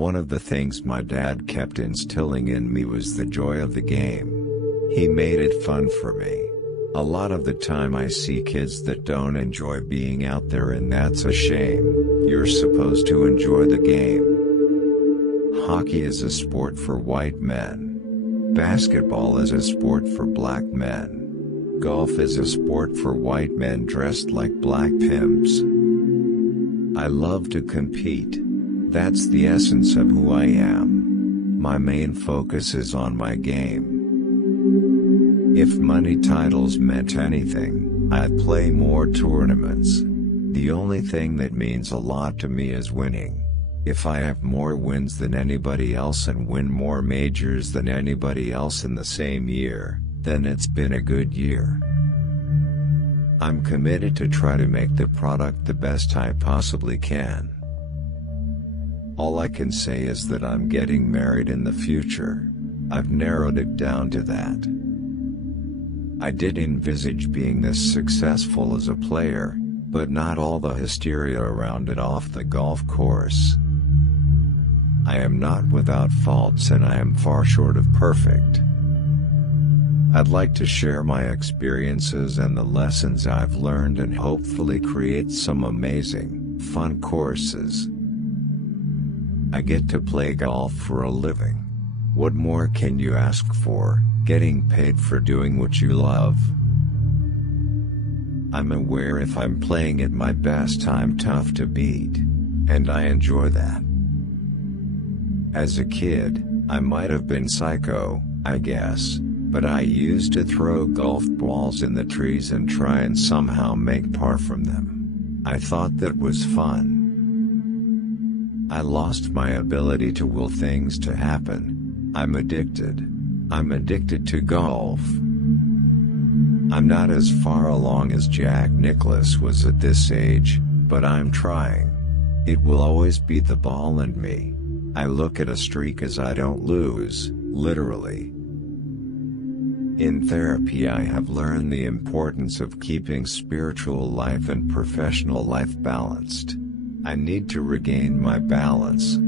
One of the things my dad kept instilling in me was the joy of the game. He made it fun for me. A lot of the time I see kids that don't enjoy being out there, and that's a shame. You're supposed to enjoy the game. Hockey is a sport for white men. Basketball is a sport for black men. Golf is a sport for white men dressed like black pimps. I love to compete. That's the essence of who I am. My main focus is on my game. If money titles meant anything, I'd play more tournaments. The only thing that means a lot to me is winning. If I have more wins than anybody else and win more majors than anybody else in the same year, then it's been a good year. I'm committed to try to make the product the best I possibly can. All I can say is that I'm getting married in the future. I've narrowed it down to that. I did envisage being this successful as a player, but not all the hysteria around it off the golf course. I am not without faults, and I am far short of perfect. I'd like to share my experiences and the lessons I've learned and hopefully create some amazing, fun courses. I get to play golf for a living. What more can you ask for, getting paid for doing what you love? I'm aware if I'm playing at my best I'm tough to beat, and I enjoy that. As a kid, I might have been psycho, I guess, but I used to throw golf balls in the trees and try and somehow make par from them. I thought that was fun. I lost my ability to will things to happen. I'm addicted. I'm addicted to golf. I'm not as far along as Jack Nicklaus was at this age, but I'm trying. It will always be the ball and me. I look at a streak as I don't lose, literally. In therapy I have learned the importance of keeping spiritual life and professional life balanced. I need to regain my balance.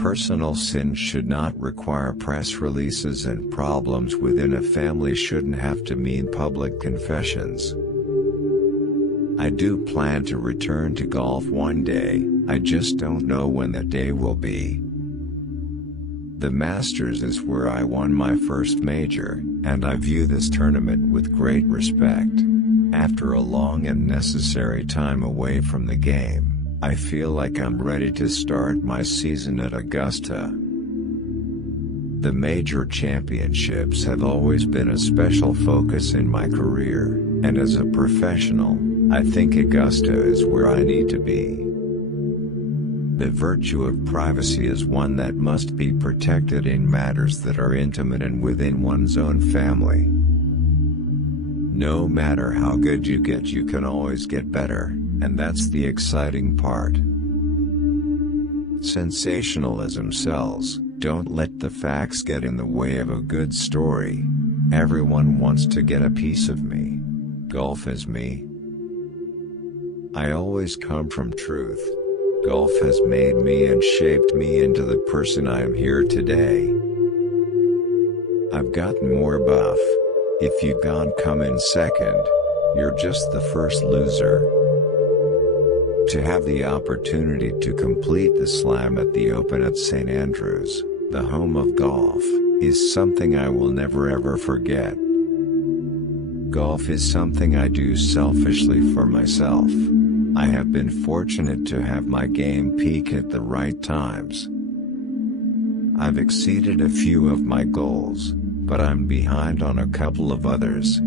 Personal sins should not require press releases, and problems within a family shouldn't have to mean public confessions. I do plan to return to golf one day, I just don't know when that day will be. The Masters is where I won my first major, and I view this tournament with great respect. After a long and necessary time away from the game, I feel like I'm ready to start my season at Augusta. The major championships have always been a special focus in my career, and as a professional, I think Augusta is where I need to be. The virtue of privacy is one that must be protected in matters that are intimate and within one's own family. No matter how good you get, you can always get better, and that's the exciting part. Sensationalism sells. Don't let the facts get in the way of a good story. Everyone wants to get a piece of me. Golf is me. I always come from truth. Golf has made me and shaped me into the person I am here today. I've gotten more buff. If you've come in second, you're just the first loser. To have the opportunity to complete the slam at the Open at St. Andrews, the home of golf, is something I will never ever forget. Golf is something I do selfishly for myself. I have been fortunate to have my game peak at the right times. I've exceeded a few of my goals, but I'm behind on a couple of others.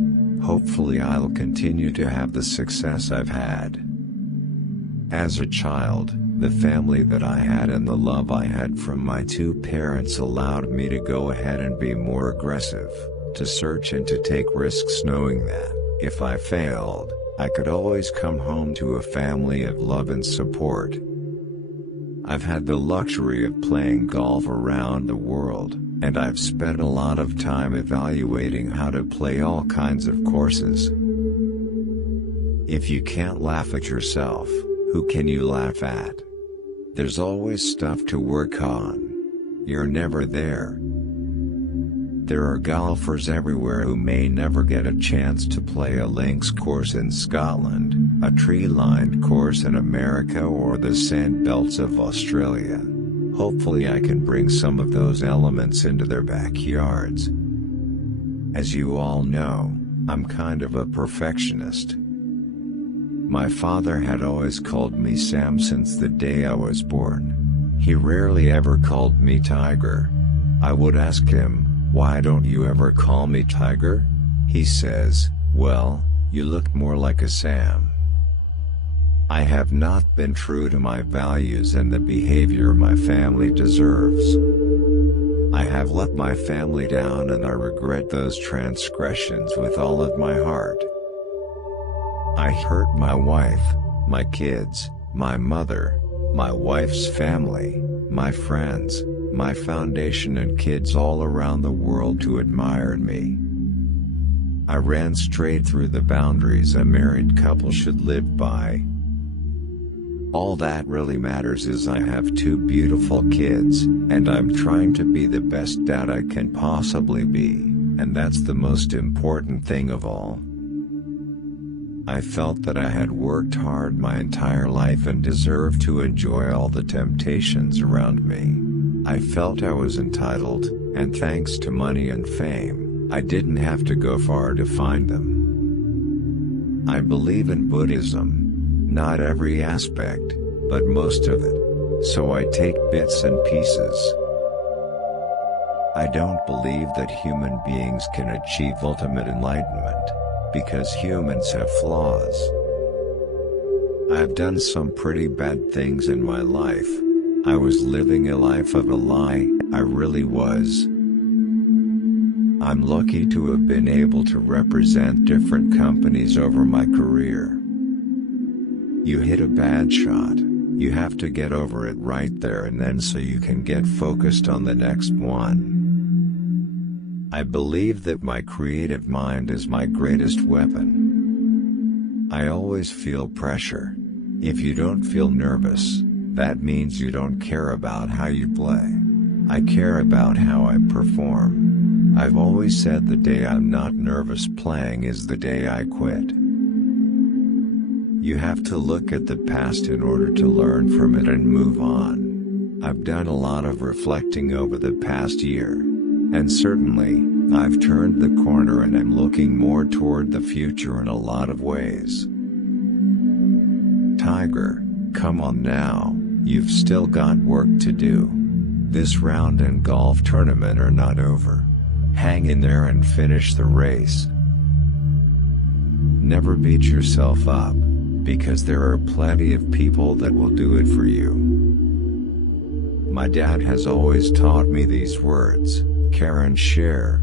Hopefully I'll continue to have the success I've had. As a child, the family that I had and the love I had from my two parents allowed me to go ahead and be more aggressive, to search and to take risks, knowing that, if I failed, I could always come home to a family of love and support. I've had the luxury of playing golf around the world, and I've spent a lot of time evaluating how to play all kinds of courses. If you can't laugh at yourself, who can you laugh at? There's always stuff to work on. You're never there. There are golfers everywhere who may never get a chance to play a links course in Scotland, a tree-lined course in America, or the sandbelts of Australia. Hopefully I can bring some of those elements into their backyards. As you all know, I'm kind of a perfectionist. My father had always called me Sam since the day I was born. He rarely ever called me Tiger. I would ask him, "Why don't you ever call me Tiger?" He says, "Well, you look more like a Sam." I have not been true to my values and the behavior my family deserves. I have let my family down and I regret those transgressions with all of my heart. I hurt my wife, my kids, my mother, my wife's family, my friends, my foundation and kids all around the world who admired me. I ran straight through the boundaries a married couple should live by. All that really matters is I have 2 beautiful kids, and I'm trying to be the best dad I can possibly be, and that's the most important thing of all. I felt that I had worked hard my entire life and deserved to enjoy all the temptations around me. I felt I was entitled, and thanks to money and fame, I didn't have to go far to find them. I believe in Buddhism. Not every aspect, but most of it. So I take bits and pieces. I don't believe that human beings can achieve ultimate enlightenment, because humans have flaws. I've done some pretty bad things in my life. I was living a life of a lie, I really was. I'm lucky to have been able to represent different companies over my career. You hit a bad shot, you have to get over it right there and then so you can get focused on the next one. I believe that my creative mind is my greatest weapon. I always feel pressure. If you don't feel nervous, that means you don't care about how you play. I care about how I perform. I've always said the day I'm not nervous playing is the day I quit. You have to look at the past in order to learn from it and move on. I've done a lot of reflecting over the past year. And certainly, I've turned the corner and I'm looking more toward the future in a lot of ways. Tiger, come on now, you've still got work to do. This round and golf tournament are not over. Hang in there and finish the race. Never beat yourself up, because there are plenty of people that will do it for you. My dad has always taught me these words: care and share,